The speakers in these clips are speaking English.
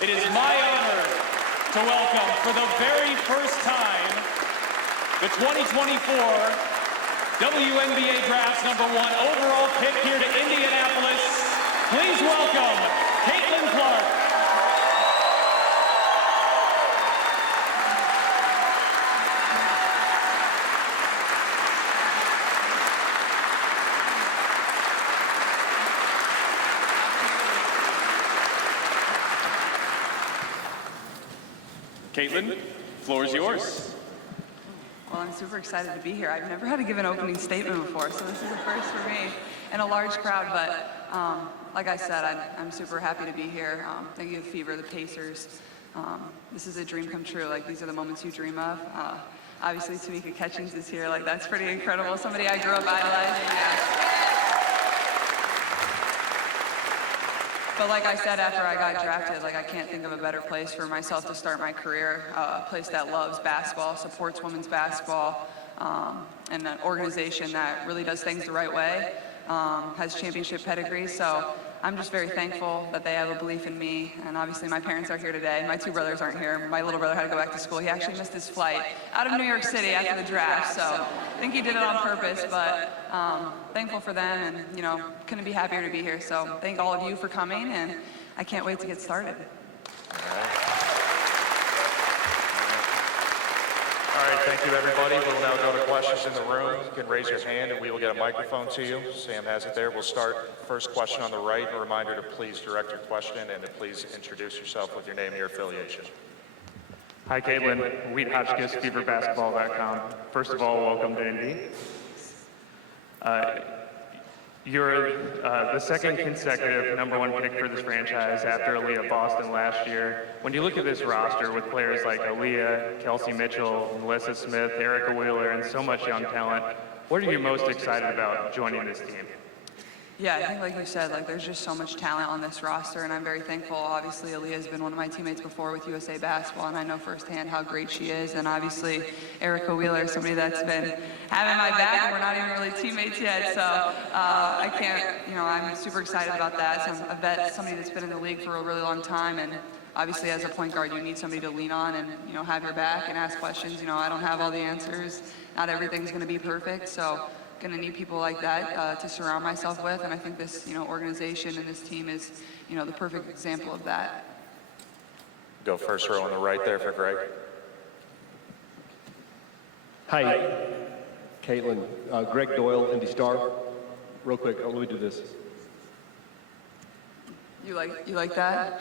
It is my honor to welcome for the very first time the 2024 WNBA Draft #1 overall pick here to Indianapolis. Please welcome Caitlin Clark. Caitlin, floor is yours. Well, I'm super excited to be here. I've never had to give an opening statement before, so this is a first for me and a large crowd. But like I said, I'm super happy to be here. Thank you, the Fever, the Pacers. This is a dream come true. Like, these are the moments you dream of. Obviously, Tamika Catchings is here. Like, that's pretty incredible. Somebody I grew up idolizing. Yeah. But like I said, after I got drafted, like, I can't think of a better place for myself to start my career. A place that loves basketball, supports women's basketball, and an organization that really does things the right way, has championship pedigree. So I'm just very thankful that they have a belief in me. And obviously my parents are here today. My two brothers aren't here. My little brother had to go back to school. He actually missed his flight out of New York City after the draft. So I think he did it on purpose, but thankful for them, and, you know, couldn't be happier to be here. So thank all of you for coming, and I can't wait to get started. All right, thank you, everybody. We'll now go to questions in the room. You can raise your hand and we will get a microphone to you. Sam has it there. We'll start first question on the right. A reminder to please direct your question and to please introduce yourself with your name and your affiliation. Hi, Caitlin. Wheat Hotchkiss, feverbasketball.com. First of all, welcome to Indy. You're the second consecutive #1 pick for this franchise after Aaliyah Boston last year. When you look at this roster with players like Aaliyah, Kelsey Mitchell, Melissa Smith, Erica Wheeler, and so much young talent, what are you most excited about joining this team? Yeah, I think, like you said, like, there's just so much talent on this roster, and I'm very thankful. Obviously, Aaliyah has been one of my teammates before with USA Basketball, and I know firsthand how great she is. And obviously, Erica Wheeler is somebody that's been having my back, and we're not even really teammates yet. So I can't, you know, I'm super excited about that. So I'm a vet, somebody that's been in the league for a really long time, and obviously, as a point guard, you need somebody to lean on and, you know, have your back and ask questions. You know, I don't have all the answers. Not everything's going to be perfect, so going to need people like that to surround myself with, and I think this, you know, organization and this team is, you know, the perfect example of that. Go first row on the right there for Greg. Hi, Caitlin. Greg Doyle, Indy Star. Real quick, let me do this. You like that?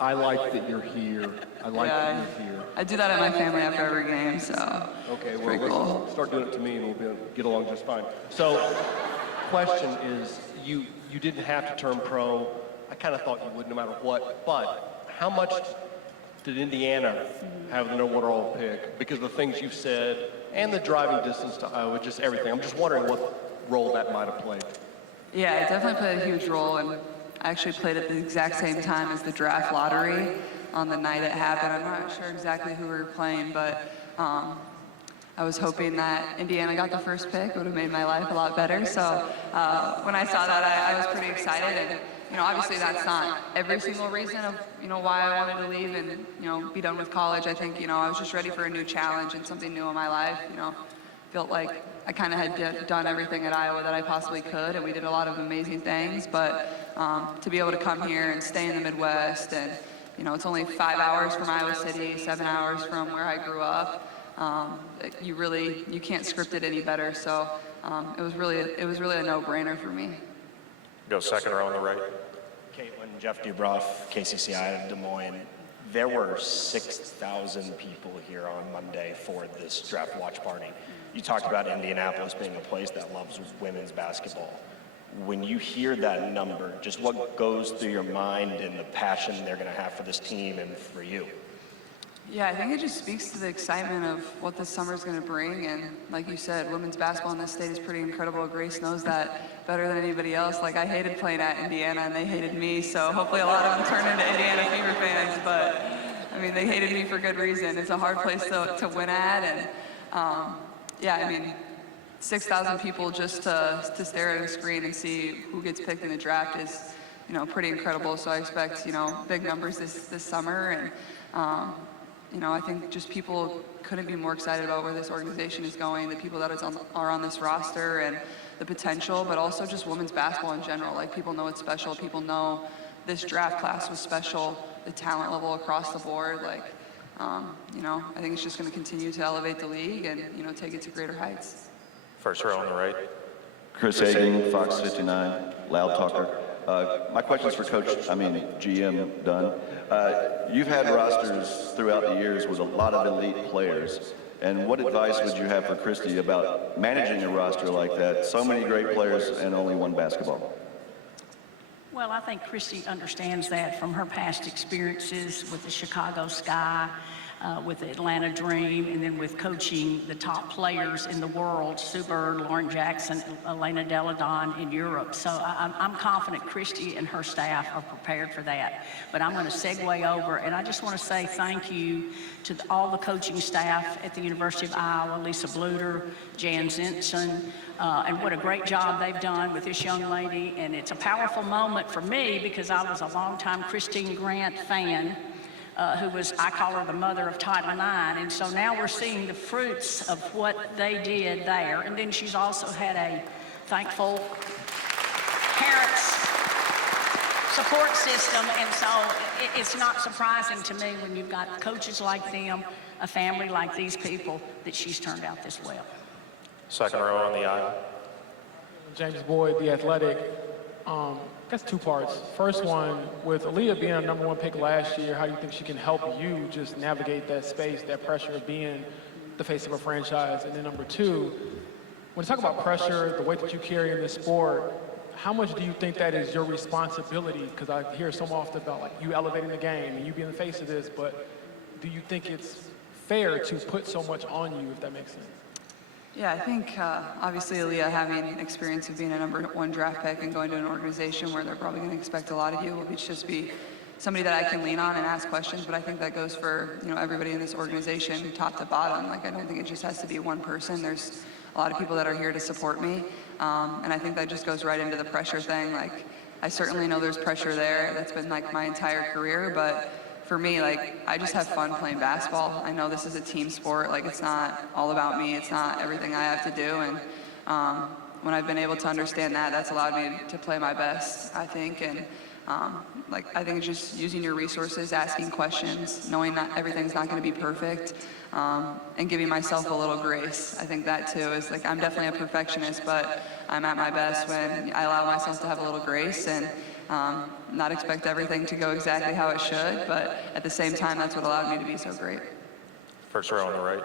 I like that you're here. I like that you're here. I do that at my family after every game, so Okay, well, pretty let's cool. start doing it to me and we'll get along just fine. So, question is, you didn't have to turn pro. I kind of thought you would no matter what, but how much did Indiana have the #1 pick? Because of the things you've said and the driving distance to Iowa, just everything. I'm just wondering what role that might have played. Yeah, it definitely played a huge role, and I actually played at the exact same time as the draft lottery on the night it happened. I'm not sure exactly who we were playing, but I was hoping that Indiana got the first pick. It would have made my life a lot better. So when I saw that, I was pretty excited. And, you know, obviously that's not every single reason of, you know, why I wanted to leave and, you know, be done with college. I think, you know, I was just ready for a new challenge and something new in my life. You know, felt like I kind of had done everything at Iowa that I possibly could, and we did a lot of amazing things. But to be able to come here and stay in the Midwest, and, you know, it's only 5 hours from Iowa City, 7 hours from where I grew up. You can't script it any better. So it was really a no-brainer for me. Go second row on the right. Caitlin, Jeff Dubroff, KCCI, Des Moines. There were 6,000 people here on Monday for this draft watch party. You talked about Indianapolis being a place that loves women's basketball. When you hear that number, just what goes through your mind and the passion they're going to have for this team and for you? Yeah, I think it just speaks to the excitement of what this summer is going to bring. And like you said, women's basketball in this state is pretty incredible. Grace knows that better than anybody else. Like, I hated playing at Indiana, and they hated me. So hopefully a lot of them turn into Indiana Fever fans. But, I mean, they hated me for good reason. It's a hard place to win at. And, yeah, I mean, 6,000 people just to stare at a screen and see who gets picked in the draft pretty incredible. So I expect, big numbers this summer. And, I think just people couldn't be more excited about where this organization is going, the people that are on this roster, and the potential, but also just women's basketball in general. Like, people know it's special. People know this draft class was special, the talent level across the board. Like, I think it's just going to continue to elevate the league and, take it to greater heights. First row on the right. Chris Hagan, Fox 59, Loud Talker. My question's for GM Dunn. You've had rosters throughout the years with a lot of elite players. And what advice would you have for Christy about managing a roster like that? So many great players and only one basketball. Well, I think Christy understands that from her past experiences with the Chicago Sky, with the Atlanta Dream, and then with coaching the top players in the world, Sue Bird, Lauren Jackson, Elena Deladon in Europe. So I'm confident Christy and her staff are prepared for that. But I'm going to segue over, and I just want to say thank you to all the coaching staff at the University of Iowa, Lisa Bluter, Jan Zinson, and what a great job they've done with this young lady. And it's a powerful moment for me because I was a longtime Christine Grant fan, who was, I call her the mother of Title IX. And so now we're seeing the fruits of what they did there. And then she's also had a thankful parents support system. And so it's not surprising to me when you've got coaches like them, a family like these people, that she's turned out this well. Second row on the aisle. James Boyd, The Athletic. I guess two parts. First one, with Aaliyah being a #1 pick last year, how do you think she can help you just navigate that space, that pressure of being the face of a franchise? And then number two, when you talk about pressure, the weight that you carry in this sport, how much do you think that is your responsibility? Because I hear so often about like you elevating the game and you being the face of this, but do you think it's fair to put so much on you, if that makes sense? Yeah, I think obviously Aaliyah having experience of being a #1 draft pick and going to an organization where they're probably going to expect a lot of you will just be somebody that I can lean on and ask questions. But I think that goes for everybody in this organization, top to bottom. Like, I don't think it just has to be one person. There's a lot of people that are here to support me, and I think that just goes right into the pressure thing. Like, I certainly know there's pressure there. That's been like my entire career, but for me, like, I just have fun playing basketball. I know this is a team sport. Like, it's not all about me. It's not everything I have to do. And when I've been able to understand that, that's allowed me to play my best, I think. And I think it's just using your resources, asking questions, knowing that everything's not going to be perfect, and giving myself a little grace. I think that too is like, I'm definitely a perfectionist, but I'm at my best when I allow myself to have a little grace and not expect everything to go exactly how it should, but at the same time, that's what allowed me to be so great. First row on the right.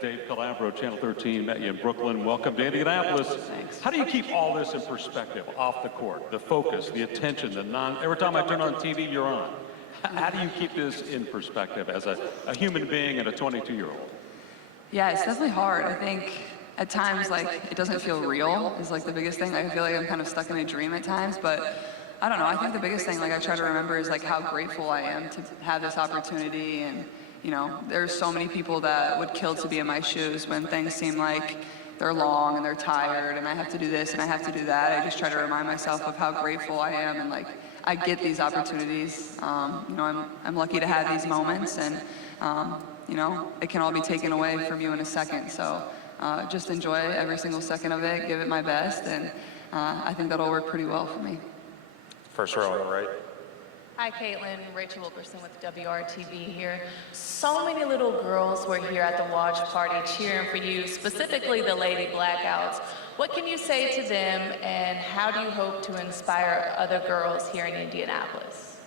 Dave Calabro, Channel 13, met you in Brooklyn. Welcome to Indianapolis. Thanks. How do you keep all this in perspective off the court? The focus, the attention, every time I turn on TV, you're on. How do you keep this in perspective as a human being and a 22-year-old? Yeah, it's definitely hard. I think at times, like, it doesn't feel real is like the biggest thing. I feel like I'm kind of stuck in a dream at times, but I don't know. I think the biggest thing, like, I try to remember is like how grateful I am to have this opportunity. And there's so many people that would kill to be in my shoes when things seem like they're long and they're tired and I have to do this and I have to do that. I just try to remind myself of how grateful I am, and like, I get these opportunities. I'm lucky to have these moments, and it can all be taken away from you in a second. So just enjoy every single second of it, give it my best, and I think that'll work pretty well for me. First row on the right. Hi, Caitlin. Rachel Wilkerson with WRTV here. So many little girls were here at the watch party cheering for you, specifically the Lady Blackouts. What can you say to them, and how do you hope to inspire other girls here in Indianapolis?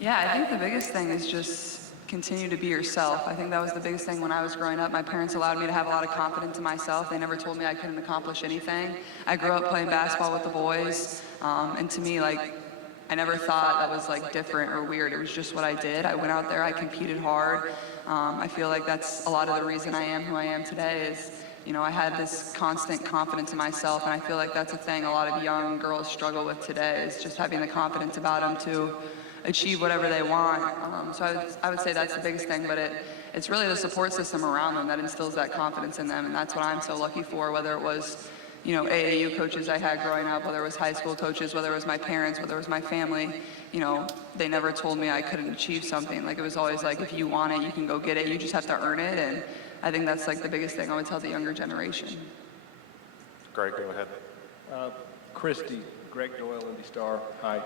Yeah, I think the biggest thing is just continue to be yourself. I think that was the biggest thing when I was growing up. My parents allowed me to have a lot of confidence in myself. They never told me I couldn't accomplish anything. I grew up playing basketball with the boys, and to me, like, I never thought that was like different or weird. It was just what I did. I went out there, I competed hard. I feel like that's a lot of the reason I am who I am today is, I had this constant confidence in myself, and I feel like that's a thing a lot of young girls struggle with today, is just having the confidence about them to achieve whatever they want. So I would say that's the biggest thing, but it's really the support system around them that instills that confidence in them, and that's what I'm so lucky for, whether it was AAU coaches I had growing up, whether it was high school coaches, whether it was my parents, whether it was my family, they never told me I couldn't achieve something. Like, it was always like, if you want it, you can go get it. You just have to earn it. And I think that's like the biggest thing I would tell the younger generation. Greg, go ahead. Christy, Greg Doyle, Indy Star. Hi.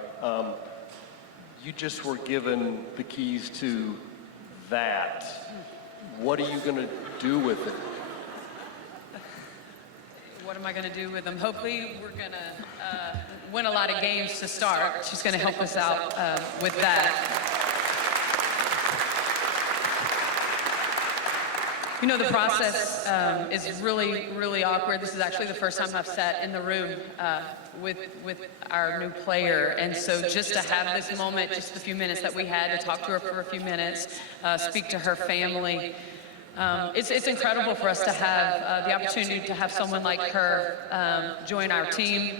You just were given the keys to that. What are you going to do with it? What am I going to do with them? Hopefully, we're going to win a lot of games to start. She's going to help us out with that. The process is really, really awkward. This is actually the first time I've sat in the room with our new player. And so just to have this moment, just the few minutes that we had to talk to her for a few minutes, speak to her family, it's incredible for us to have the opportunity to have someone like her join our team.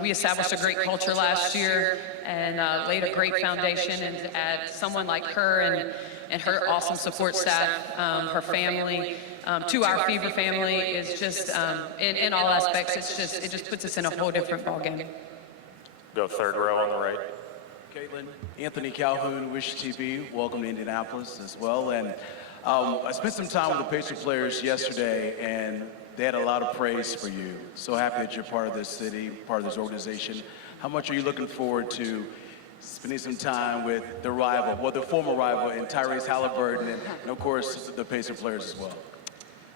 We established a great culture last year and laid a great foundation, and to add someone like her and her awesome support staff, her family, to our Fever family is just, in all aspects, it just puts us in a whole different ballgame. Go third row on the right. Caitlin, Anthony Calhoun, Wish TV, welcome to Indianapolis as well. And I spent some time with the Pacer players yesterday, and they had a lot of praise for you. So happy that you're part of this city, part of this organization. How much are you looking forward to spending some time with the rival, well, the former rival, and Tyrese Halliburton, and of course, the Pacer players as well?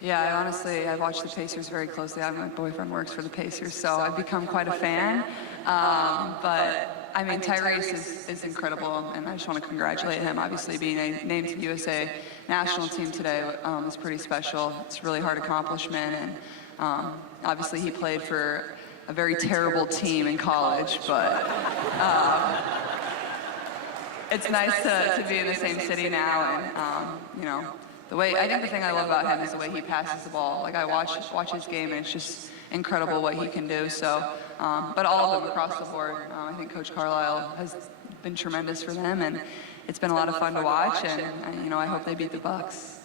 Yeah, I watch the Pacers very closely. My boyfriend works for the Pacers, so I've become quite a fan. But I mean, Tyrese is incredible, and I just want to congratulate him. Obviously, being named to the USA national team today is pretty special. It's a really hard accomplishment, and obviously he played for a very terrible team in college, but it's nice to be in the same city now, and I think the thing I love about him is the way he passes the ball. Like, I watch his game, and it's just incredible what he can do. So, but all of them across the board, I think Coach Carlisle has been tremendous for them, and it's been a lot of fun to watch. And I hope they beat the Bucks.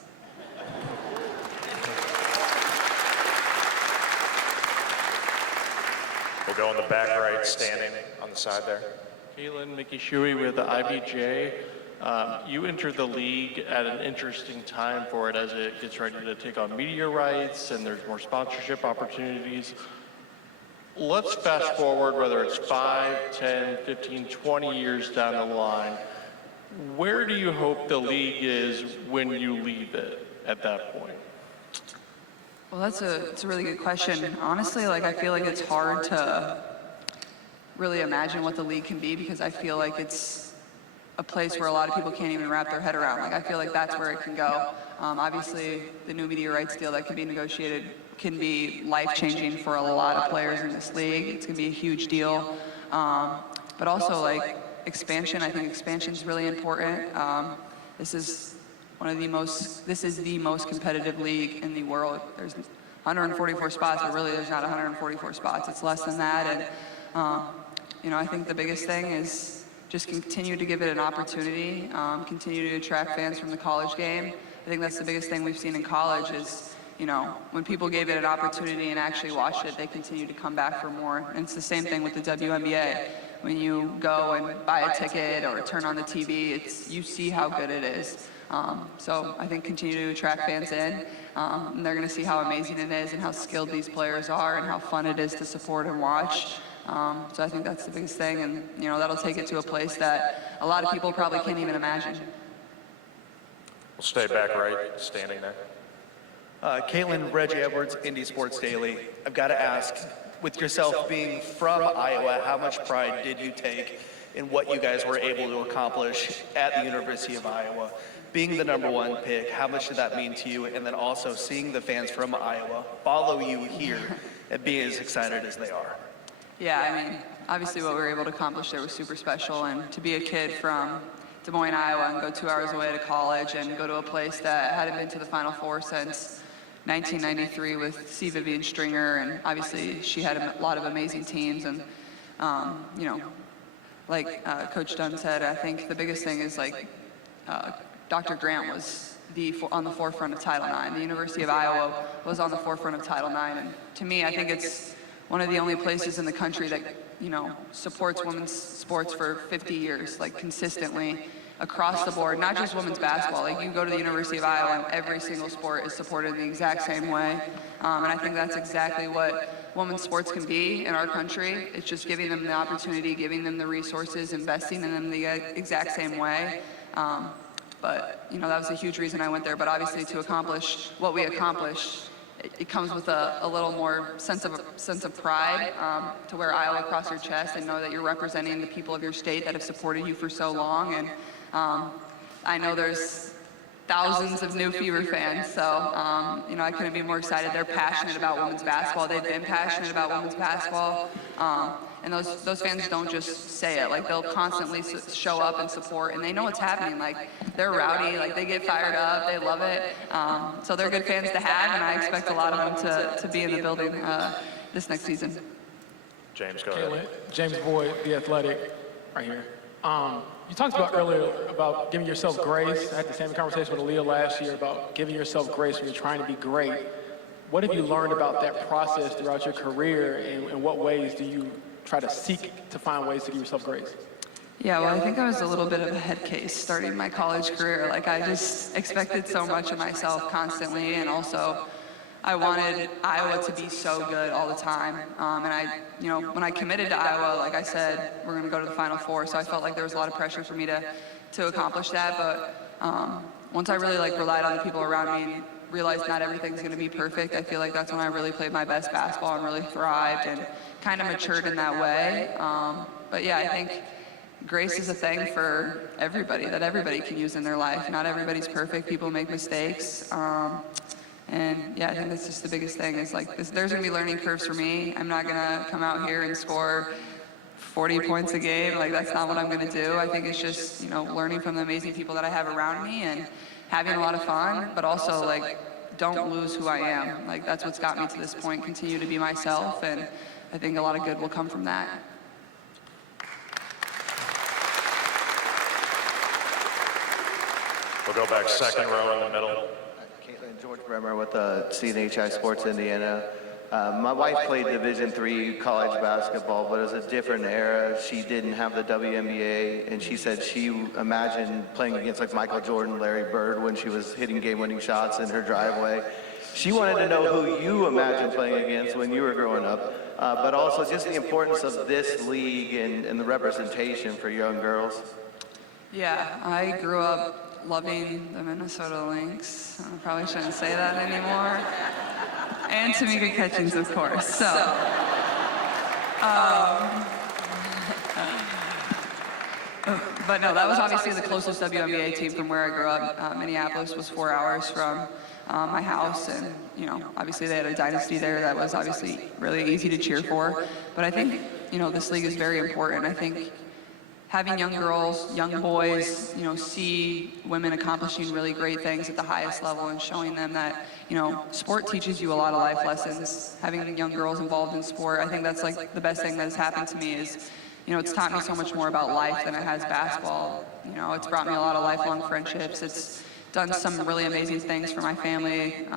We'll go in the back right, standing on the side there. Caitlin, Mickey Shuey with the IBJ. You entered the league at an interesting time for it as it gets ready to take on media rights and there's more sponsorship opportunities. Let's fast forward, whether it's 5, 10, 15, 20 years down the line. Where do you hope the league is when you leave it at that point? Well, it's a really good question. Honestly, I feel like it's hard to really imagine what the league can be, because I feel like it's a place where a lot of people can't even wrap their head around. I feel like that's where it can go. Obviously, the new media rights deal that can be negotiated can be life-changing for a lot of players in this league. It's going to be a huge deal. But also, expansion. I think expansion is really important. This is the most competitive league in the world. There's 144 spots, but really there's not 144 spots. It's less than that. And I think the biggest thing is just continue to give it an opportunity, continue to attract fans from the college game. I think that's the biggest thing we've seen in college is, when people gave it an opportunity and actually watched it, they continue to come back for more. And it's the same thing with the WNBA. When you go and buy a ticket or turn on the TV, you see how good it is. So I think continue to attract fans in, and they're going to see how amazing it is and how skilled these players are and how fun it is to support and watch. So I think that's the biggest thing, and that'll take it to a place that a lot of people probably can't even imagine. We'll stay back right, standing there. Caitlin, Reggie Edwards, Indy Sports Daily. I've got to ask, with yourself being from Iowa, how much pride did you take in what you guys were able to accomplish at the University of Iowa? Being the #1 pick, how much did that mean to you? And then also seeing the fans from Iowa follow you here and being as excited as they are. Yeah, obviously what we were able to accomplish there was super special, and to be a kid from Des Moines, Iowa, and go 2 hours away to college and go to a place that hadn't been to the Final Four since 1993 with C. Vivian Stringer, and obviously she had a lot of amazing teams, and like Coach Dunn said, I think the biggest thing is Dr. Grant was on the forefront of Title IX. The University of Iowa was on the forefront of Title IX, and to me, I think it's one of the only places in the country that, supports women's sports for 50 years, like consistently across the board, not just women's basketball. Like you go to the University of Iowa and every single sport is supported in the exact same way. And I think that's exactly what women's sports can be in our country. It's just giving them the opportunity, giving them the resources, investing in them the exact same way. But, that was a huge reason I went there. But obviously to accomplish what we accomplished, it comes with a little more sense of pride, to wear Iowa across your chest and know that you're representing the people of your state that have supported you for so long. And I know there's thousands of new Fever fans, so I couldn't be more excited. They're passionate about women's basketball. They've been passionate about women's basketball, and those fans don't just say it. Like they'll constantly show up and support, and they know what's happening. Like they're rowdy, like they get fired up, they love it. So they're good fans to have, and I expect a lot of them to be in the building this next season. James, go ahead. James Boyd, The Athletic, right here. You talked about earlier about giving yourself grace. I had the same conversation with Aaliyah last year about giving yourself grace when you're trying to be great. What have you learned about that process throughout your career, and in what ways do you try to seek to find ways to give yourself grace? Yeah, well, I think I was a little bit of a head case starting my college career. Like I just expected so much of myself constantly, and also I wanted Iowa to be so good all the time. And I, when I committed to Iowa, like I said, we're going to go to the Final Four. So I felt like there was a lot of pressure for me to accomplish that. But once I really relied on the people around me and realized not everything's going to be perfect, I feel like that's when I really played my best basketball and really thrived and kind of matured in that way. But yeah, I think grace is a thing for everybody that everybody can use in their life. Not everybody's perfect. People make mistakes. And yeah, I think that's just the biggest thing is there's gonna be learning curves for me. I'm not gonna come out here and score 40 points a game. Like that's not what I'm gonna do. I think it's just, learning from the amazing people that I have around me and having a lot of fun, but also don't lose who I am. Like that's what's got me to this point, continue to be myself. And I think a lot of good will come from that. We'll go back second row in the middle. George Bremer with CNHI Sports Indiana. My wife played Division III college basketball, but it was a different era. She didn't have the WNBA, and she said she imagined playing against Michael Jordan, Larry Bird when she was hitting game-winning shots in her driveway. She wanted to know who you imagined playing against when you were growing up, but also just the importance of this league and the representation for young girls. Yeah, I grew up loving the Minnesota Lynx. I probably shouldn't say that anymore. And Tamika Catchings, of course. So, but no, that was obviously the closest WNBA team from where I grew up. Minneapolis was 4 hours from my house, and obviously they had a dynasty there that was obviously really easy to cheer for. But I think this league is very important. I think having young girls, young boys, see women accomplishing really great things at the highest level and showing them that, sport teaches you a lot of life lessons. Having young girls involved in sport, I think that's the best thing that has happened to me is, it's taught me so much more about life than it has basketball. It's brought me a lot of lifelong friendships. It's done some really amazing things for my family.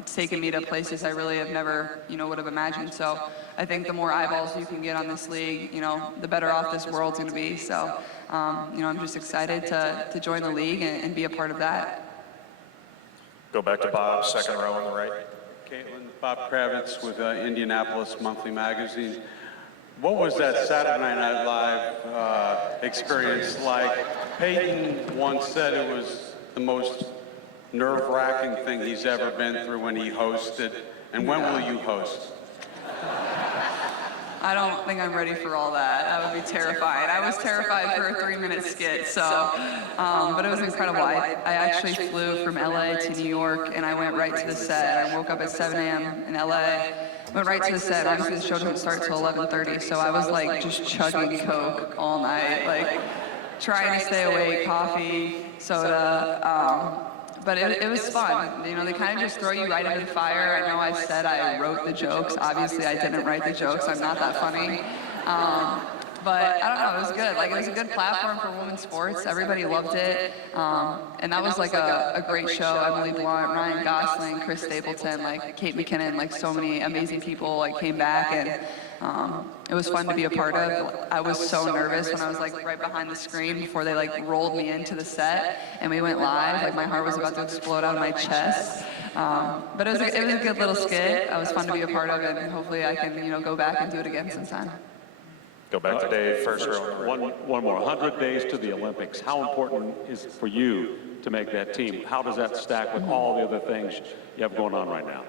It's taken me to places I really have never, would have imagined. So I think the more eyeballs you can get on this league, the better off this world's going to be. So, I'm just excited to join the league and be a part of that. Go back to Bob, second row on the right. Caitlin, Bob Kravitz with Indianapolis Monthly Magazine. What was that Saturday Night Live experience like? Peyton once said it was the most nerve-wracking thing he's ever been through when he hosted. And when will you host? I don't think I'm ready for all that. That would be terrifying. I was terrified for a 3-minute skit, so, but it was incredible. I actually flew from LA to New York, and I went right to the set. I woke up at 7 a.m. in LA, went right to the set. Obviously, the show doesn't start till 11:30, so I was just chugging Coke all night, trying to stay awake, coffee, soda. But it was fun. They kind of just throw you right into the fire. I know I said I wrote the jokes. Obviously, I didn't write the jokes. I'm not that funny. but I don't know, it was good. Like, it was a good platform for women's sports. Everybody loved it. And that was like a great show. Emily Blunt, Ryan Gosling, Chris Stapleton, like Kate McKinnon, like so many amazing people like came back, and it was fun to be a part of. I was so nervous when I was like right behind the screen before they like rolled me into the set and we went live. Like my heart was about to explode out of my chest. But it was a good little skit. It was fun to be a part of, and hopefully I can, you know, go back and do it again sometime. Go back to Dave, first row. One more, 100 days to the Olympics. How important is it for you to make that team? How does that stack with all the other things you have going on right now?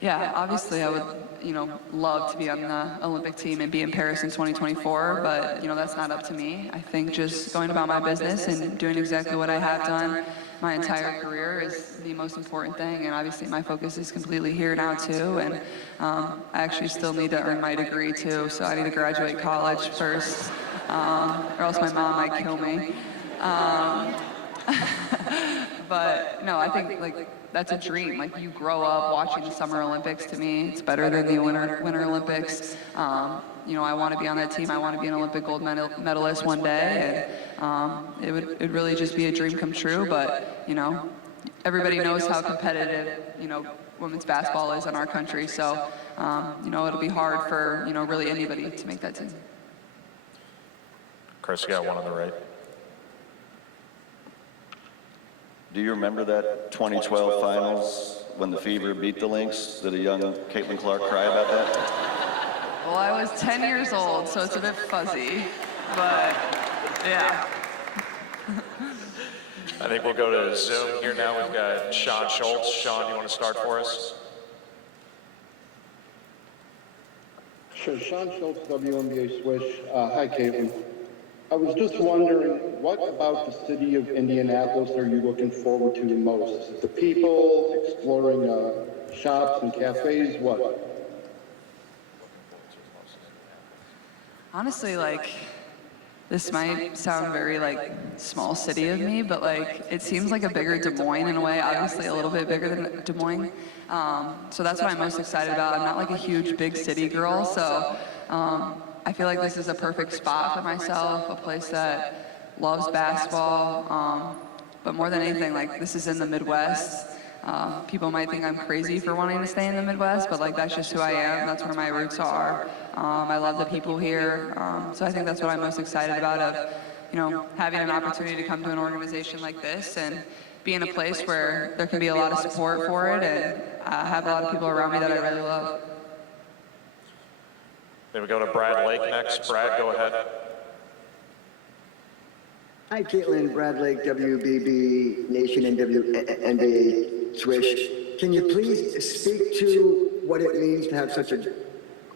Yeah, obviously I would, you know, love to be on the Olympic team and be in Paris in 2024, but, you know, that's not up to me. I think just going about my business and doing exactly what I have done my entire career is the most important thing, and obviously my focus is completely here now too, and I actually still need to earn my degree too, so I need to graduate college first, or else my mom might kill me. But no, I think like that's a dream. Like you grow up watching the Summer Olympics. To me, it's better than the Winter Olympics. You know, I want to be on that team. I want to be an Olympic gold medalist one day, and it would really just be a dream come true. But you know, everybody knows how competitive, you know, women's basketball is in our country. So you know, it'll be hard for, you know, really anybody to make that team. Chris, you got one on the right. Do you remember that 2012 finals when the Fever beat the Lynx? Did a young Caitlin Clark cry about that? Well, I was 10 years old, so it's a bit fuzzy, but yeah. I think we'll go to Zoom here now. We've got Sean Schultz. Sean, you want to start for us? Sure, Sean Schultz, WNBA Swish. Hi, Caitlin. I was just wondering, what about the city of Indianapolis are you looking forward to the most? Is it the people, exploring shops and cafes, what? Honestly, like, this might sound very, like, small city of me, but, like, it seems like a bigger Des Moines in a way, obviously a little bit bigger than Des Moines. So that's what I'm most excited about. I'm not, like, a huge big city girl, so I feel like this is a perfect spot for myself, a place that loves basketball, but more than anything, like, this is in the Midwest. People might think I'm crazy for wanting to stay in the Midwest, but like that's just who I am. That's where my roots are. I love the people here. So I think that's what I'm most excited about, of, you know, having an opportunity to come to an organization like this and be in a place where there can be a lot of support for it, and have a lot of people around me that I really love. Then we go to Brad Lake next. Brad, go ahead. Hi, Caitlin. Brad Lake, WBB Nation and WNBA Swish. Can you please speak to what it means to have such an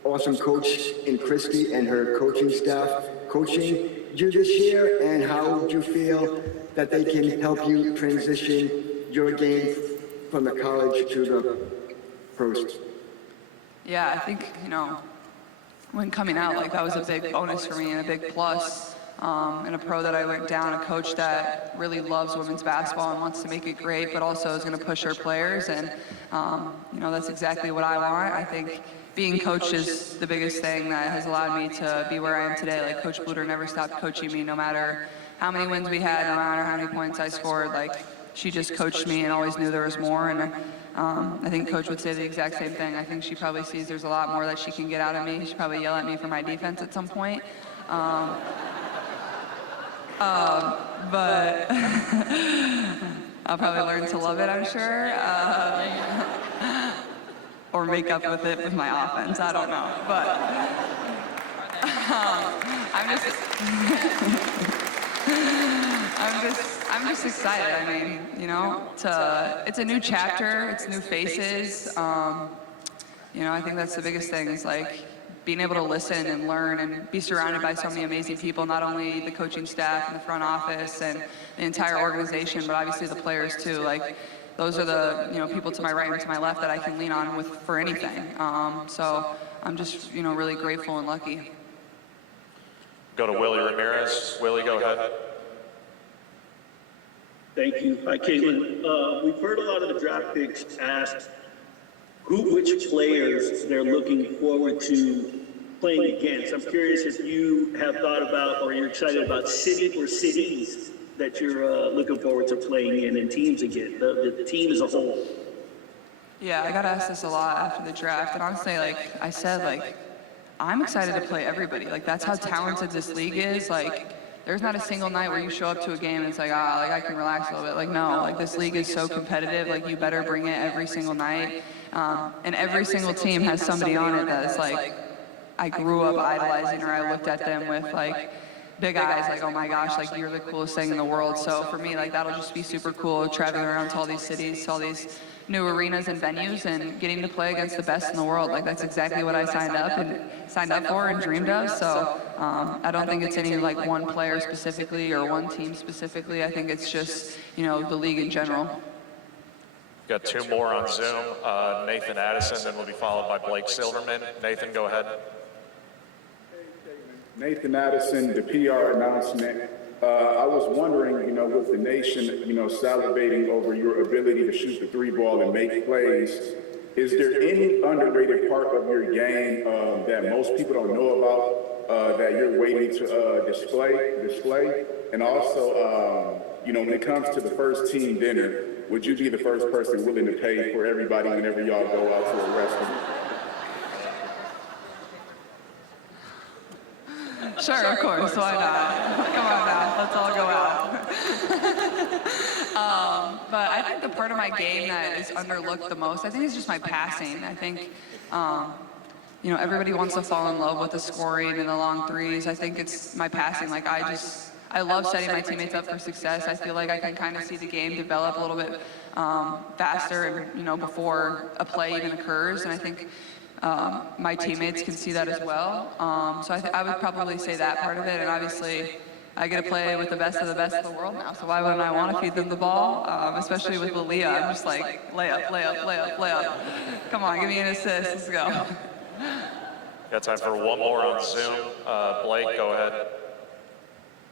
awesome coach in Christy and her coaching staff coaching you this year, and how do you feel that they can help you transition your game from the college to the pros? Yeah, I think, you know, when coming out, like, that was a big bonus for me and a big plus. And a pro that I went down, a coach that really loves women's basketball and wants to make it great, but also is going to push her players. And, you know, that's exactly what I want. I think being coached is the biggest thing that has allowed me to be where I am today. Like, Coach Bluter never stopped coaching me, no matter how many wins we had, no matter how many points I scored. Like, she just coached me and always knew there was more. And I think Coach would say the exact same thing. I think she probably sees there's a lot more that she can get out of me. She'd probably yell at me for my defense at some point. But I'll probably learn to love it, I'm sure. Or make up with it with my offense, I don't know. But I'm just excited. I mean, you know, it's a new chapter, it's new faces. You know, I think that's the biggest thing, is like being able to listen and learn and be surrounded by so many amazing people, not only the coaching staff and the front office and the entire organization, but obviously the players too. Like, those are the, you know, people to my right and to my left that I can lean on for anything. So I'm just, you know, really grateful and lucky. Go to Willie Ramirez. Willie, go ahead. Thank you. Hi, Caitlin. We've heard a lot of the draft picks ask which players they're looking forward to playing against. I'm curious if you have thought about or you're excited about city or cities that you're looking forward to playing in and teams again, the team as a whole. Yeah, I got asked this a lot after the draft, and honestly, like I said, like I'm excited to play everybody. Like that's how talented this league is. Like there's not a single night where you show up to a game and it's like, like I can relax a little bit. Like no, like this league is so competitive. Like you better bring it every single night. And every single team has somebody on it that's like I grew up idolizing, or I looked at them with like big eyes, like, oh my gosh, like you're the coolest thing in the world. So for me, like that'll just be super cool, traveling around to all these cities, to all these new arenas and venues, and getting to play against the best in the world. Like that's exactly what I signed up for and dreamed of. So I don't think it's any like one player specifically or one team specifically. I think it's just, you know, the league in general. Got two more on Zoom. Nathan Addison, then we'll be followed by Blake Silverman. Nathan, go ahead. Nathan Addison, the PR announcement. I was wondering, you know, with the nation, you know, salivating over your ability to shoot the three ball and make plays, is there any underrated part of your game that most people don't know about that you're waiting to display? And also, you know, when it comes to the first team dinner, would you be the first person willing to pay for everybody whenever y'all go out to a restaurant? Sure, of course, why not? Come on now, let's all go out. But I think the part of my game that is underlooked the most, I think is just my passing. I think, you know, everybody wants to fall in love with the scoring and the long threes. I think it's my passing. Like I love setting my teammates up for success. I feel like I can kind of see the game develop a little bit faster and, you know, before a play even occurs. And I think my teammates can see that as well. So I would probably say that part of it. And obviously, I get to play with the best of the world now. So why wouldn't I want to feed them the ball? Especially with Aaliyah, I'm just like, layup, layup, layup, layup. Come on, give me an assist. Let's go. Got time for one more on Zoom. Blake, go ahead.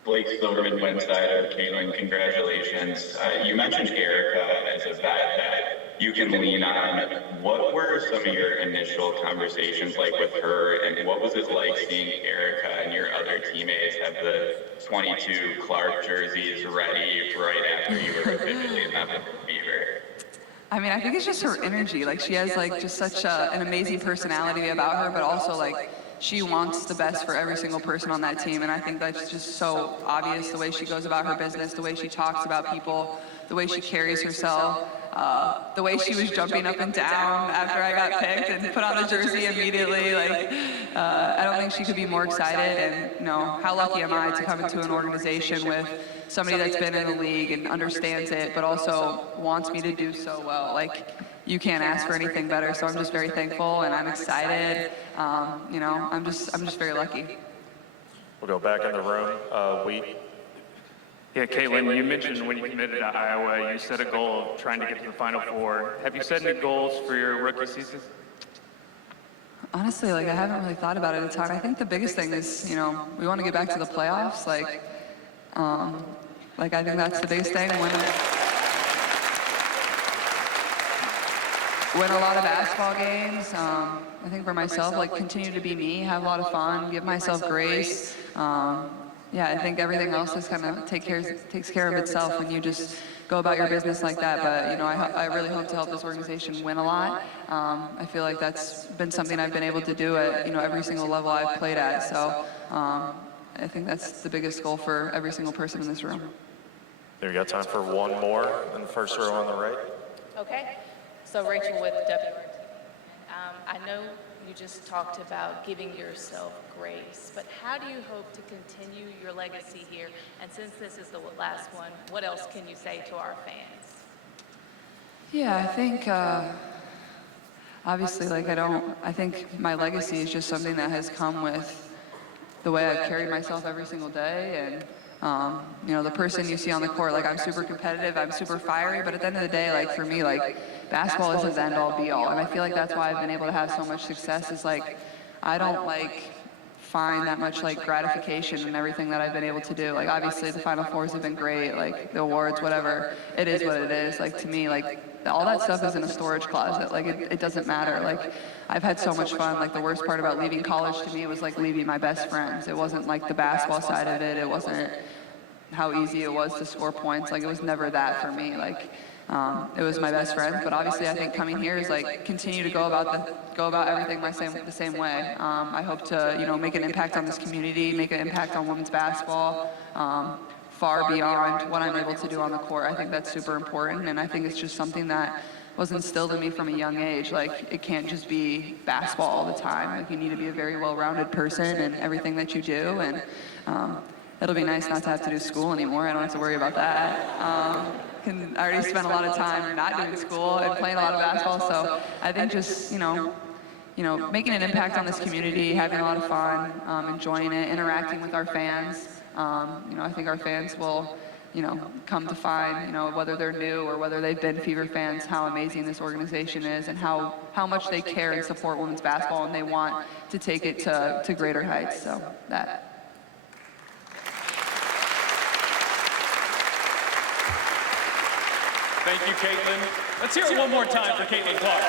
Blake Silverman, Winsider. Caitlin, congratulations. You mentioned Erica as a vet that you can lean on. What were some of your initial conversations like with her, and what was it like seeing Erica and your other teammates have the 22 Clark jerseys ready right after you were officially in that Beaver? I mean, I think it's just her energy. Like she has like just such an amazing personality about her, but also like she wants the best for every single person on that team. And I think that's just so obvious, the way she goes about her business, the way she talks about people, the way she carries herself, the way she was jumping up and down after I got picked and put on the jersey immediately. Like, I don't think she could be more excited. And, you know, how lucky am I to come into an organization with somebody that's been in the league and understands it, but also wants me to do so well. Like, you can't ask for anything better. So I'm just very thankful and I'm excited. You know, I'm just very lucky. We'll go back in the room. Wheat. Yeah, Caitlin, you mentioned when you committed to Iowa, you set a goal of trying to get to the Final Four. Have you set any goals for your rookie season? Honestly, like I haven't really thought about it a ton. I think the biggest thing is, you know, we want to get back to the playoffs. Like I think that's the biggest thing. Win a lot of basketball games. I think for myself, like continue to be me, have a lot of fun, give myself grace. Yeah, I think everything else is kind of takes care of itself when you just go about your business like that. But you know, I really hope to help this organization win a lot. I feel like that's been something I've been able to do at every single level I've played at. So I think that's the biggest goal for every single person in this room. There, you got time for one more in the first row on the right. Okay. So Rachel with WRT. I know you just talked about giving yourself grace, but how do you hope to continue your legacy here? And since this is the last one, what else can you say to our fans? Yeah, I think obviously, like I think my legacy is just something that has come with the way I've carried myself every single day. And you know, the person you see on the court, like I'm super competitive, I'm super fiery, but at the end of the day, like for me, like basketball isn't the end all be all. And I feel like that's why I've been able to have so much success is like, I don't like find that much like gratification in everything that I've been able to do. Like obviously the Final Fours have been great, like the awards, whatever. It is what it is. Like to me, like all that stuff is in a storage closet. Like it doesn't matter. Like I've had so much fun. Like the worst part about leaving college to me was like leaving my best friends. It wasn't like the basketball side of it. It wasn't how easy it was to score points. Like it was never that for me. Like it was my best friends, but obviously I think coming here is like continue to go about everything the same way. I hope to make an impact on this community, make an impact on women's basketball, far beyond what I'm able to do on the court. I think that's super important, and I think it's just something that was instilled in me from a young age. Like it can't just be basketball all the time. Like you need to be a very well-rounded person in everything that you do, and it'll be nice not to have to do school anymore. I don't have to worry about that. I already spent a lot of time not doing school and playing a lot of basketball, so I think just, making an impact on this community, having a lot of fun, enjoying it, interacting with our fans. I think our fans will, come to find, whether they're new or whether they've been Fever fans, how amazing this organization is and how much they care and support women's basketball, and they want to take it to greater heights. So that. Thank you, Caitlin. Let's hear it one more time for Caitlin Clark.